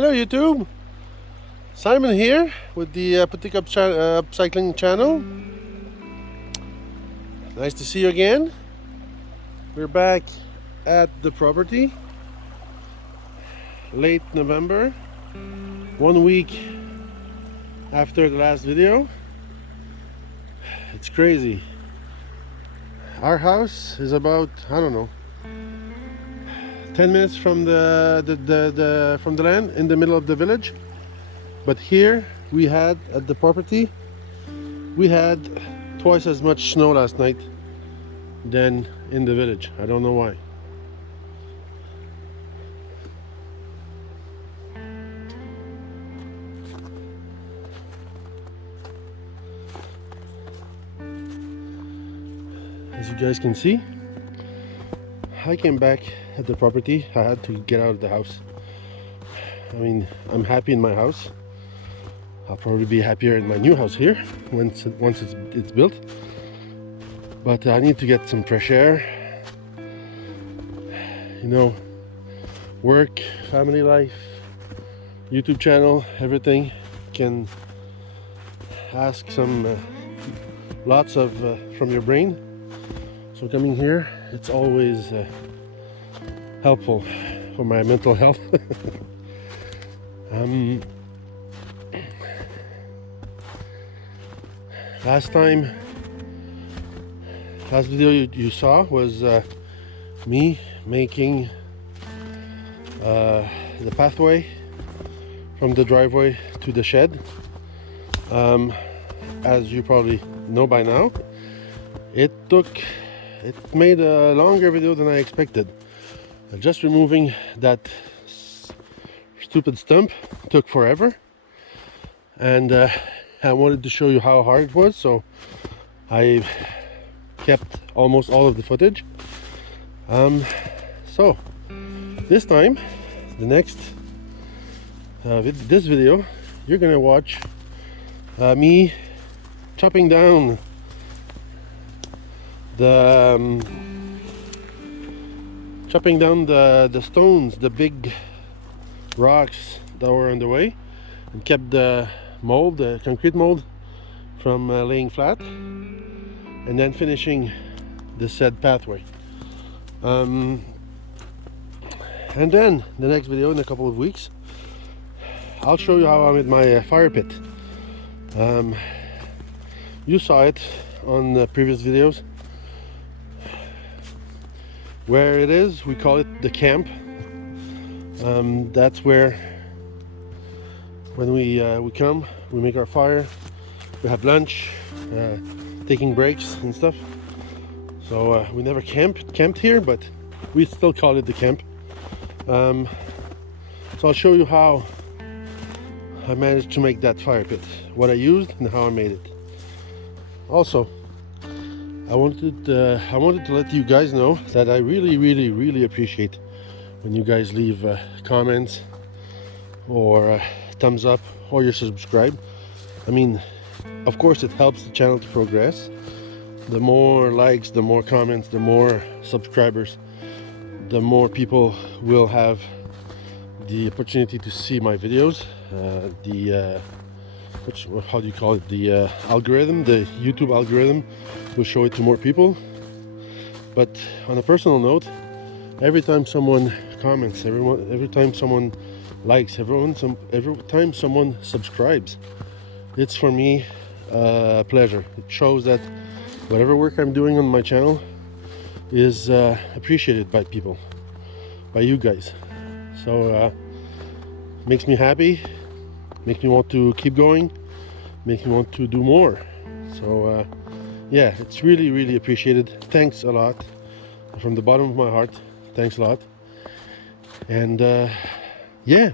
Hello YouTube, Simon here with the Aputik upcycling channel. Nice to see you again. We're back at the property, late November, 1 week after the last video. It's crazy. Our house is about, I don't know, 10 minutes from from the land in the middle of the village. But here we had at the property, we had twice as much snow last night than in the village. I don't know why. As you guys can see, I came back at the property. I had to get out of the house. I mean, I'm happy in my house. I'll probably be happier in my new house here once it's built. But I need to get some fresh air. You know, work, family life, YouTube channel, everything can ask some lots of from your brain. So coming here, it's always helpful for my mental health. Last video you saw was me making the pathway from the driveway to the shed. As you probably know by now, it made a longer video than I expected. Just removing that stupid stump took forever, and I wanted to show you how hard it was, so I kept almost all of the footage. So this time, the next this video, you're gonna watch me chopping down the stones, the big rocks that were on the way, and kept the mold, the concrete mold, from laying flat, and then finishing the said pathway. And then the next video in a couple of weeks, I'll show you how I made my fire pit. You saw it on the previous videos. Where it is, we call it the camp. That's where when we come, we make our fire, we have lunch, taking breaks and stuff. So we never camped here, but we still call it the camp. So I'll show you how I managed to make that fire pit, what I used and how I made it. Also, I wanted to let you guys know that I really appreciate when you guys leave comments or thumbs up, or you subscribe. I mean, of course it helps the channel to progress. The more likes, the more comments, the more subscribers, the more people will have the opportunity to see my videos. How do you call it? The algorithm, the YouTube algorithm will show it to more people. But on a personal note, every time someone comments, every time someone likes, every time someone subscribes, it's for me a pleasure. It shows that whatever work I'm doing on my channel is appreciated by people, by you guys. So makes me happy, makes me want to keep going, makes me want to do more. So yeah, it's really appreciated. Thanks a lot from the bottom of my heart. Thanks a lot. And yeah,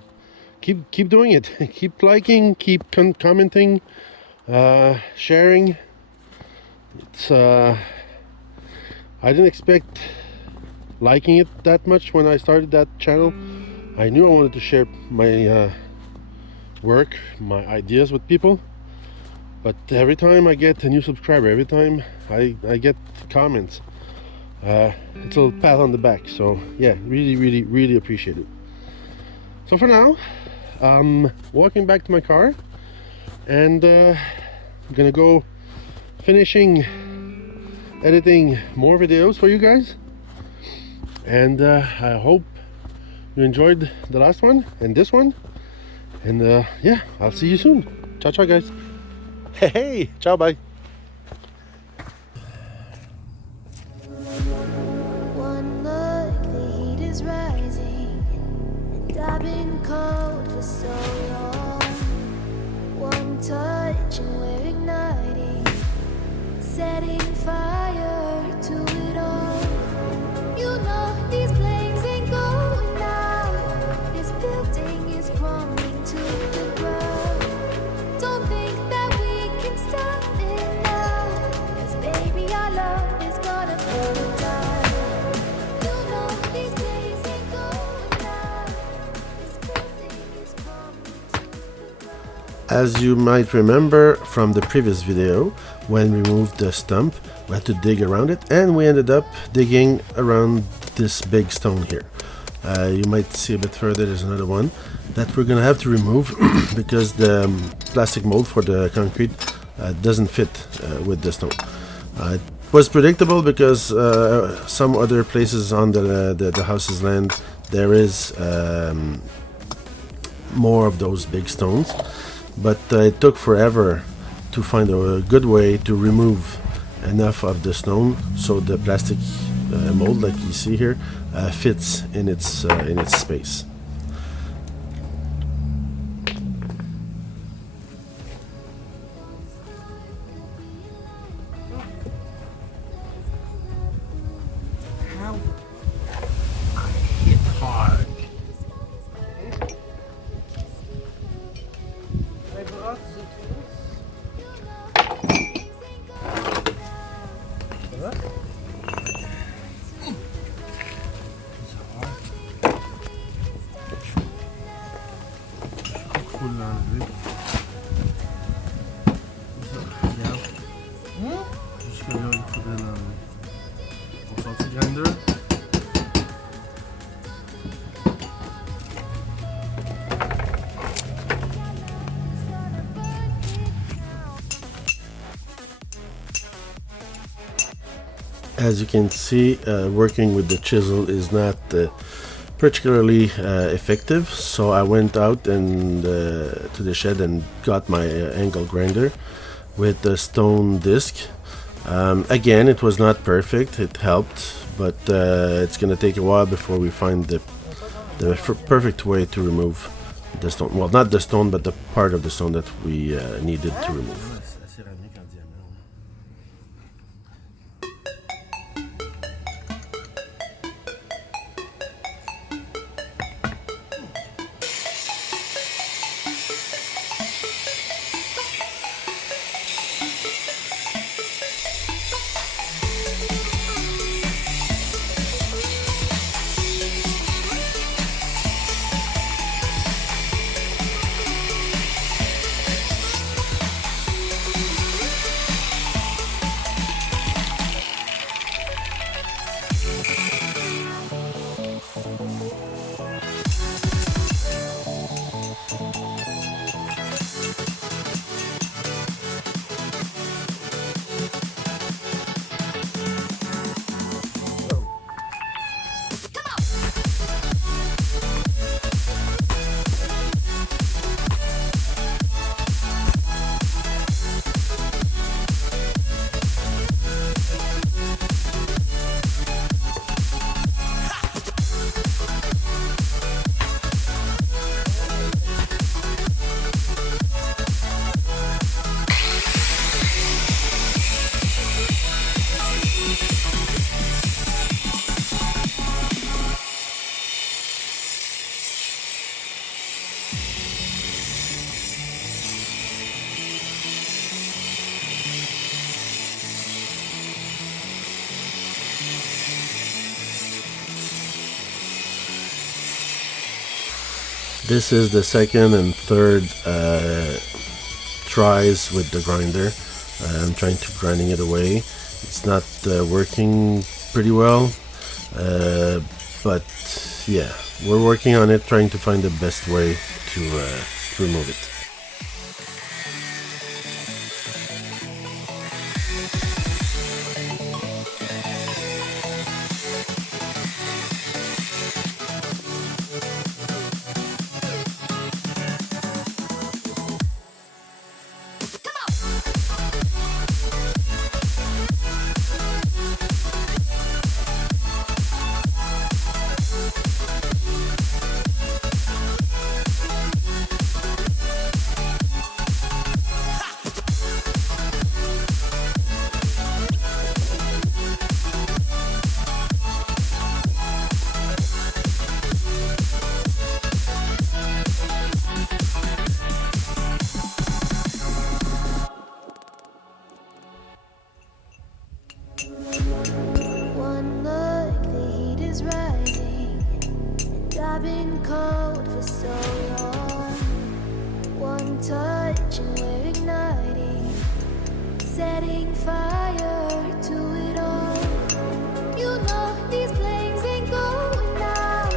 keep doing it. Keep liking, keep commenting, sharing. It's I didn't expect liking it that much when I started that channel. I knew I wanted to share my work, my ideas with people, but every time I get a new subscriber, every time I get comments, it's a little pat on the back. So yeah, really appreciate it. So for now, I'm walking back to my car, and I'm gonna go finishing editing more videos for you guys. And I hope you enjoyed the last one and this one. And yeah, I'll see you soon. Ciao, ciao, guys. Hey, ciao, bye. One look, the heat is rising, and I've been cold for so long. One touch and we're igniting, setting fire to it all. You know these flames ain't going out. This building is crumbling to the ground. Don't think that we can stop it now, 'cause baby our love is gonna burn down. You know these flames ain't going out. This building is crumbling to the ground. As you might remember from the previous video, when we moved the stump, we had to dig around it, and we ended up digging around this big stone here. You might see a bit further, there's another one that we're gonna have to remove because the plastic mold for the concrete doesn't fit with the stone. It was predictable because some other places on the house's land there is more of those big stones, but it took forever to find a good way to remove enough of the stone so the plastic mold, like you see here, fits in its space. How I hit hard. Jusque-là, il faudrait on sortit grinder. As you can see, working with the chisel is not particularly effective, so I went out and to the shed and got my angle grinder with the stone disc. Again, it was not perfect, it helped, but it's gonna take a while before we find the perfect way to remove the stone. Well, not the stone, but the part of the stone that we needed to remove. This is the second and third tries with the grinder. I'm trying to grinding it away. It's not working pretty well, but yeah, we're working on it, trying to find the best way to remove it. One look, the heat is rising, and I've been cold for so long. One touch and we're igniting, setting fire to it all. You know these flames ain't going out.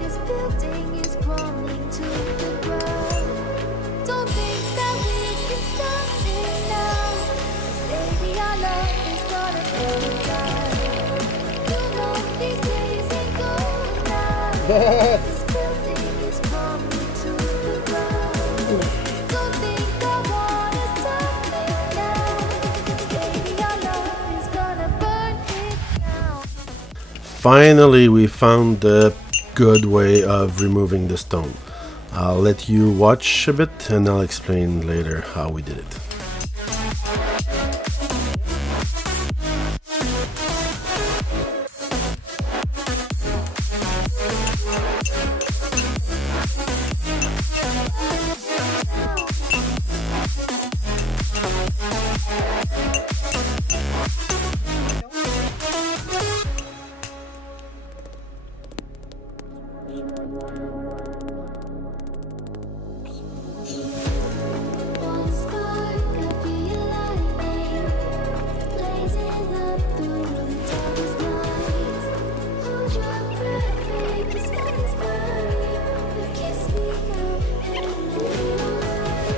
This building is crumbling to the ground. Don't think that we can stop it now, 'cause baby our love is gonna burn down. You know these flames ain't going out. This building is crumbling to the ground. Don't think I wanna stop it now, 'cause baby our love is gonna burn it down. Finally, we found the good way of removing the stone. I'll let you watch a bit and I'll explain later how we did it. One spark of your lightning, blazing up through the darkest nights. Hold your breath, babe, the sky is burning. But kiss me now and we'll be alright.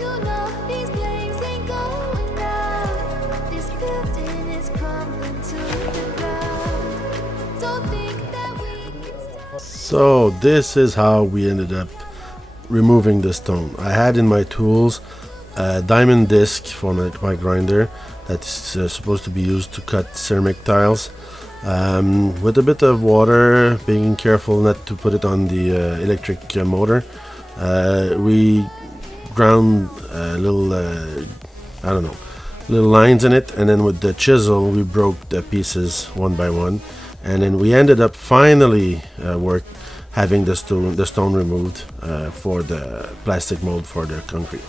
You know these flames ain't going out. This building is crumbling to the ground. Don't think that we can stop. So this is how we ended up removing the stone. I had in my tools a diamond disc for my grinder that's supposed to be used to cut ceramic tiles, with a bit of water, being careful not to put it on the electric motor. We ground little I don't know, little lines in it, and then with the chisel we broke the pieces one by one, and then we ended up finally having the stone removed for the plastic mold for the concrete.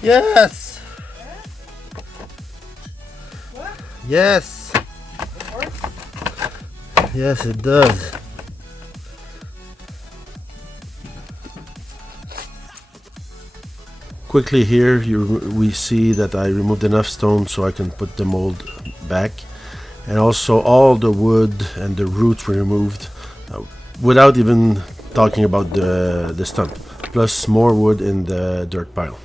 Yes. What? Yes. It works? Yes, it does. Quickly here, we see that I removed enough stone so I can put the mold back, and also all the wood and the roots were removed without even talking about the stump, plus more wood in the dirt pile.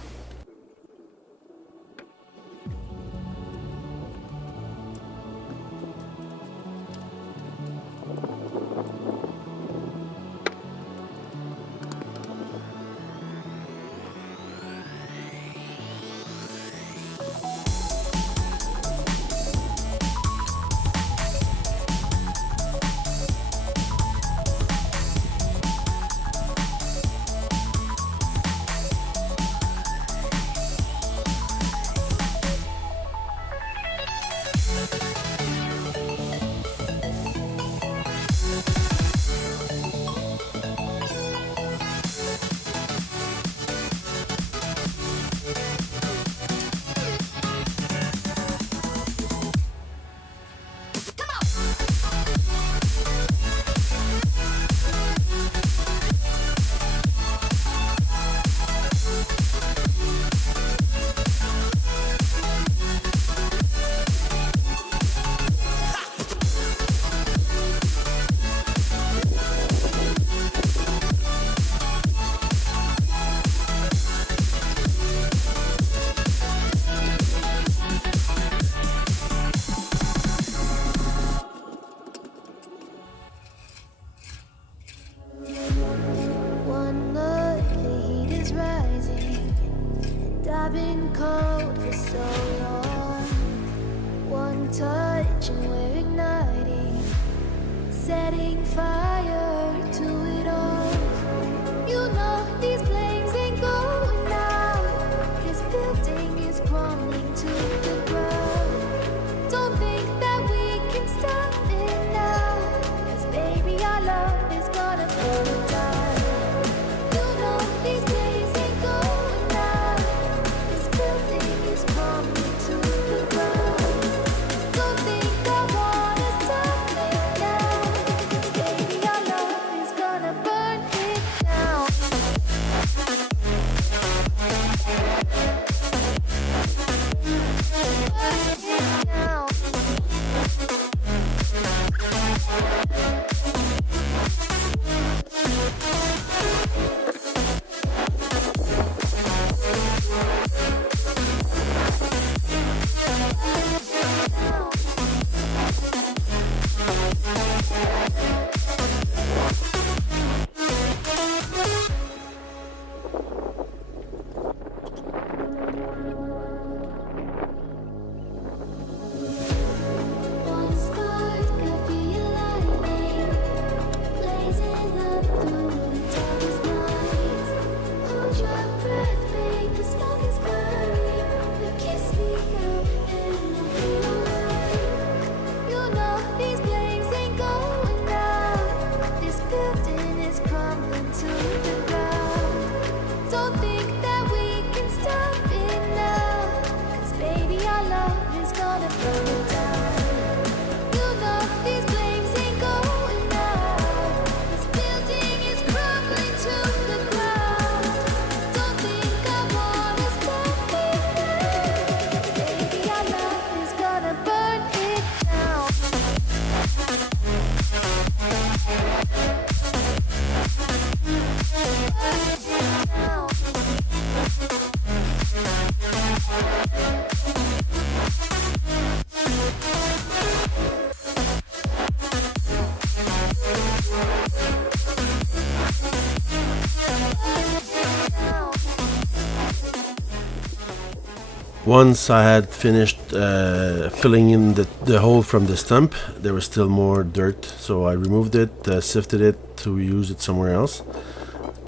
Once I had finished filling in the hole from the stump, there was still more dirt, so I removed it, sifted it to use it somewhere else,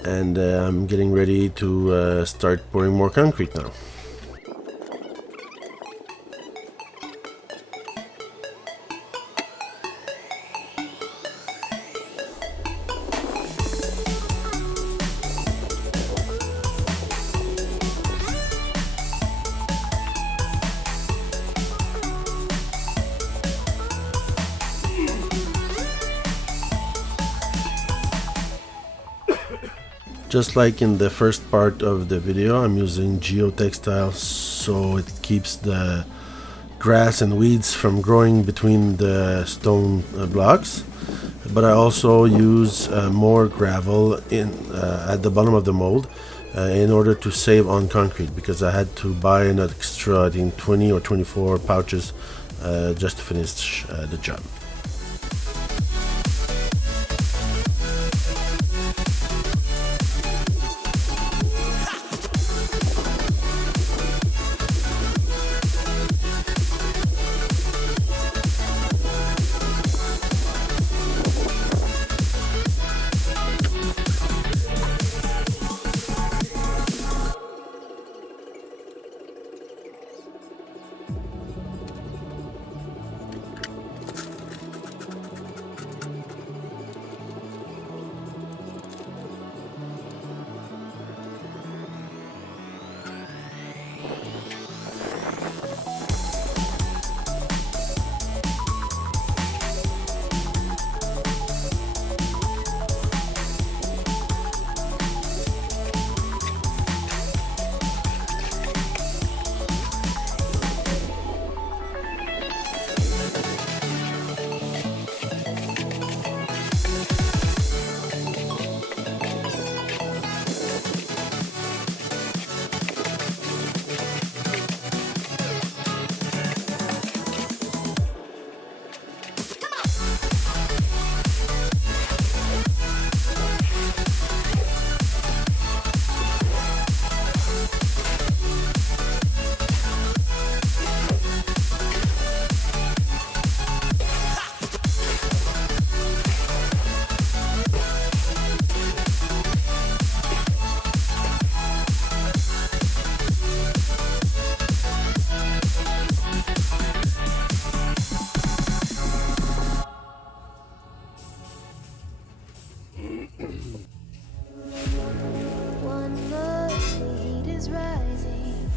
and I'm getting ready to start pouring more concrete now. Just like in the first part of the video, I'm using geotextile so it keeps the grass and weeds from growing between the stone blocks. But I also use more gravel at the bottom of the mold in order to save on concrete, because I had to buy an extra, I think, 20 or 24 pouches just to finish the job. One look, the heat is rising.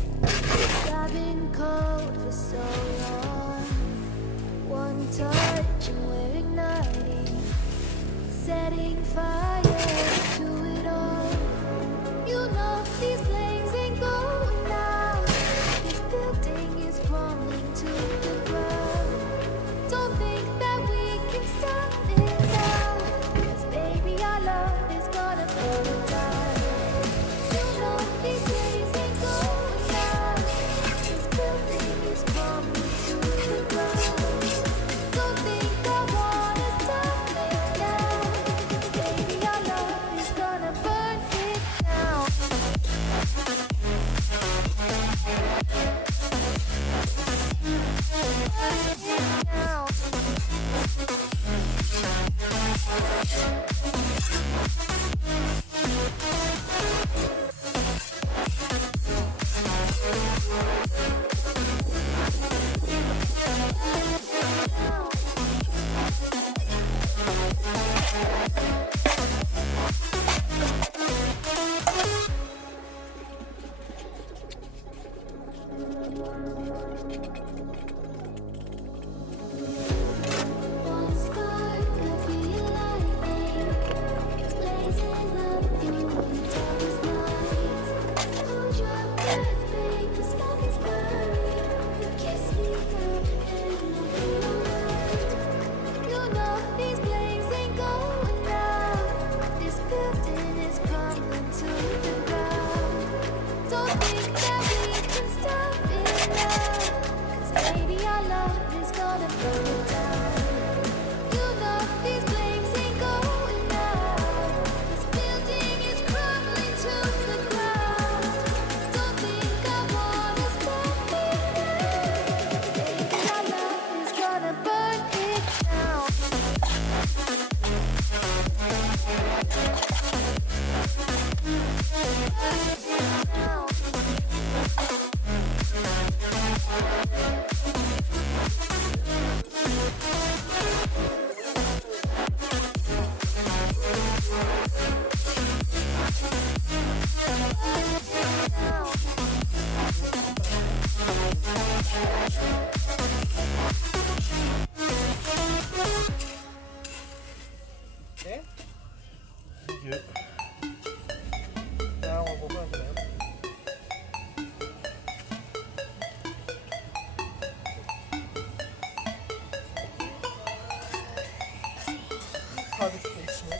I've been cold for so long. One touch and we're igniting, setting fire to it all. You know these flames ain't going out. This building is crumbling to the ground. Don't think that we can stop it now. 'Cause baby, our love is gonna burn it down. You know these flames ain't going out. This building is crumbling to the ground. Don't think I wanna stop it now. 'Cause baby, our love is gonna Product placement.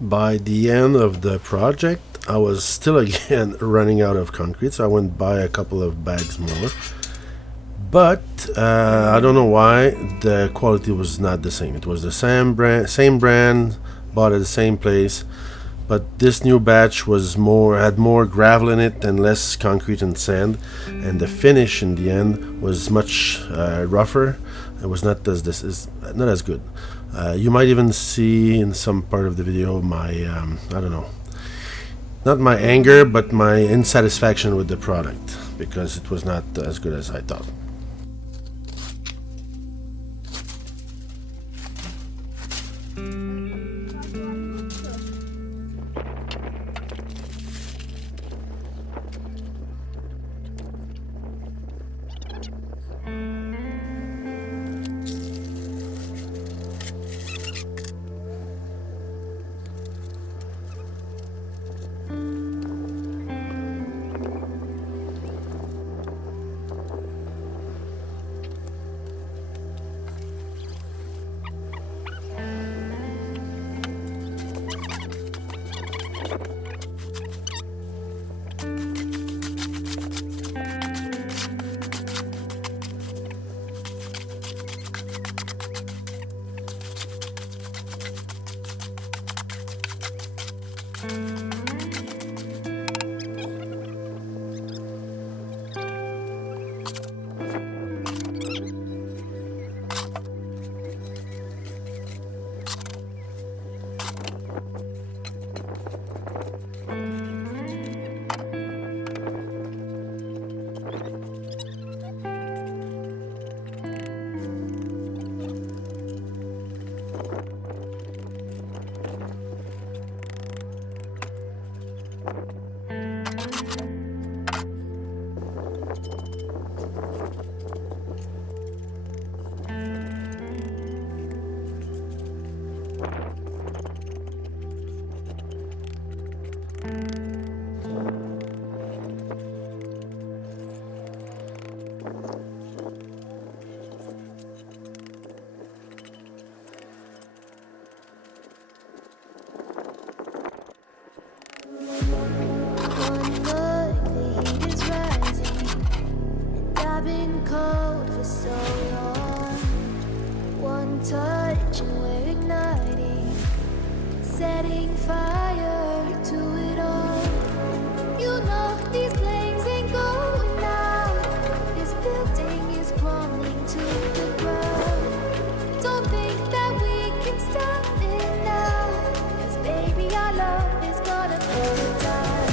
By the end of the project, I was still again running out of concrete, so I went buy a couple of bags more. But I don't know why the quality was not the same. It was the same brand, bought at the same place, but this new batch was had more gravel in it and less concrete and sand, and the finish in the end was much rougher. It was not not as good. You might even see in some part of the video my I don't know, not my anger, but my insatisfaction with the product, because it was not as good as I thought. setting fire to it all. You know these flames ain't going out. This building is crumbling to the ground. Don't think that we can stop it now, 'cause baby our love is gonna burn it down.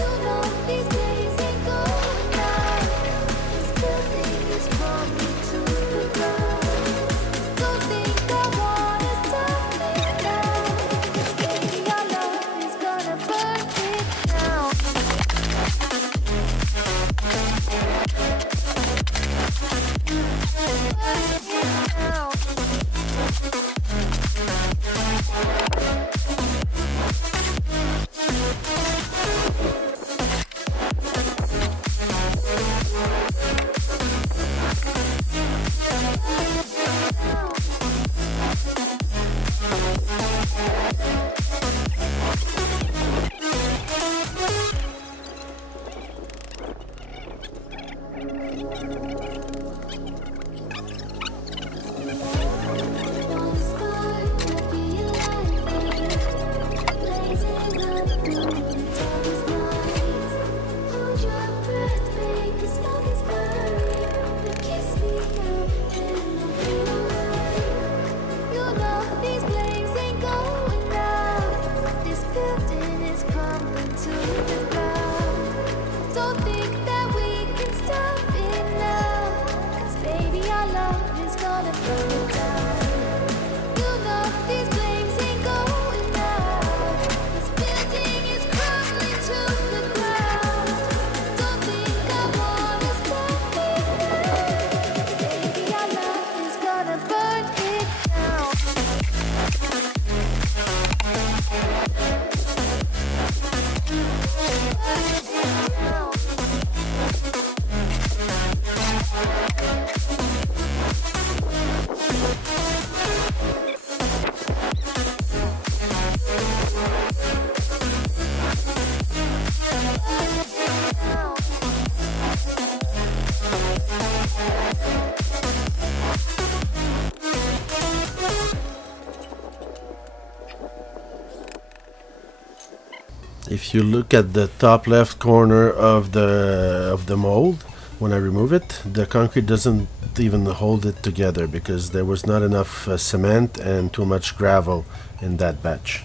You know these flames ain't going out. This building is crumbling to the ground. Don't think I wanna stop it now, 'cause baby our love is gonna burn it down. Don't think that we can stop it now, 'cause baby our love is gonna burn it down. You know these flames ain't going out. This building is crumbling to the ground. Don't think I wanna stop it now, 'cause baby our love is gonna burn it down. If you look at the top left corner of the mold, when I remove it, the concrete doesn't even hold it together because there was not enough cement and too much gravel in that batch.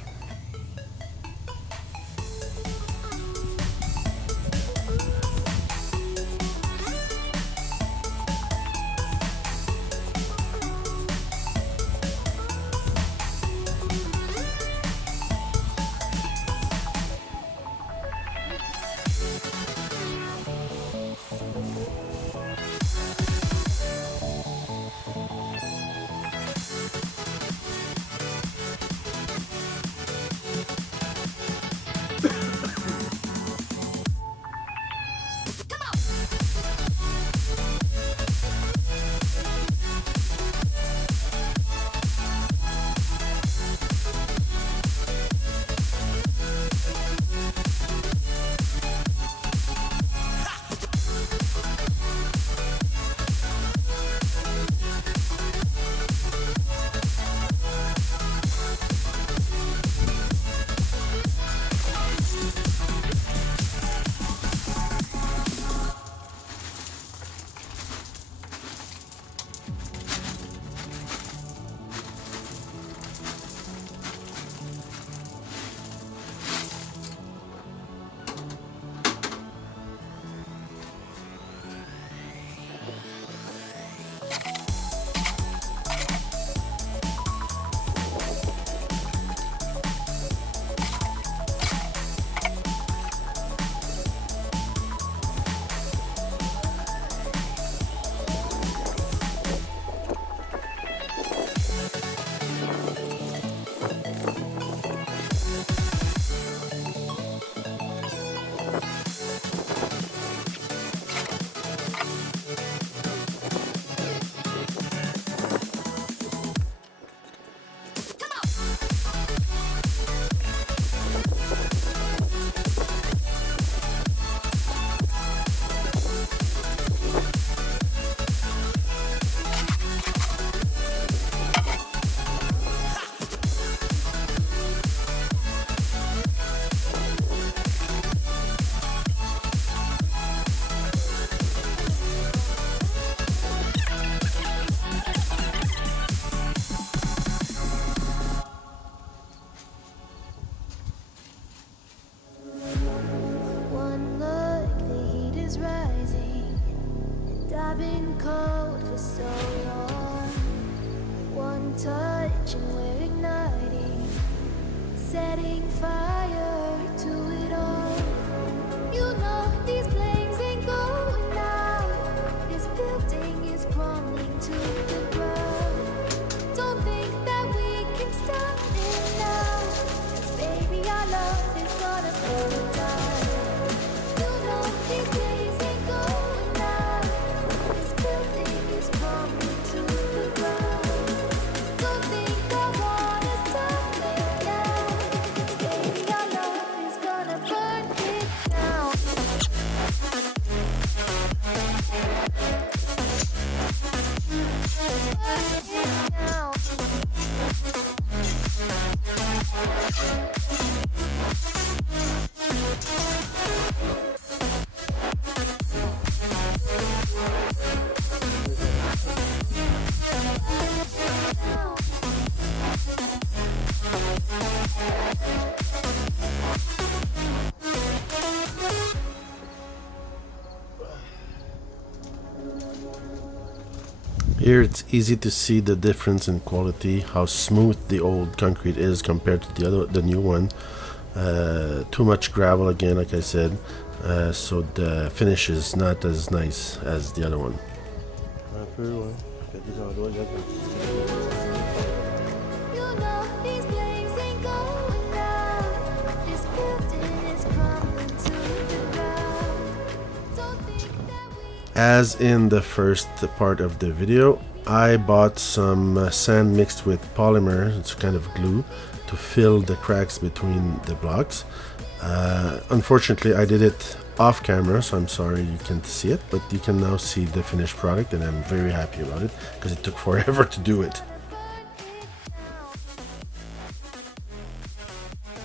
so long. One touch and we're igniting, setting fire to it all. You know these flames ain't going out. This building is crumbling to the ground. Don't think that we can stop it now, 'cause baby our love is gonna burn down. You know these flames ain't going out. This building is crumbling to the ground. Don't think I wanna stop it now, 'cause baby our love is gonna burn it down. Here it's easy to see the difference in quality, how smooth the old concrete is compared to the new one. Too much gravel again, like I said, so the finish is not as nice as the other one. You know these flames ain't going out. This building is crumbling to the ground. Don't think that we As in the first part of the video, I bought some sand mixed with polymer, it's kind of glue, to fill the cracks between the blocks. Unfortunately, I did it off camera, so I'm sorry you can't see it, but you can now see the finished product, and I'm very happy about it because it took forever to do it.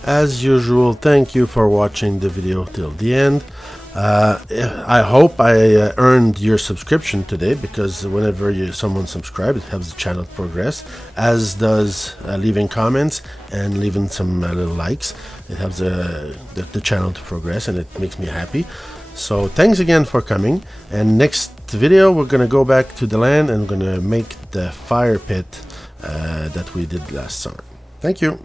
As usual, thank you for watching the video till the end. I hope I earned your subscription today, because whenever someone subscribes, it helps the channel progress, as does leaving comments and leaving some little likes. It helps the channel to progress, and it makes me happy. So thanks again for coming, and next video we're gonna go back to the land and we're gonna make the fire pit that we did last summer. Thank you.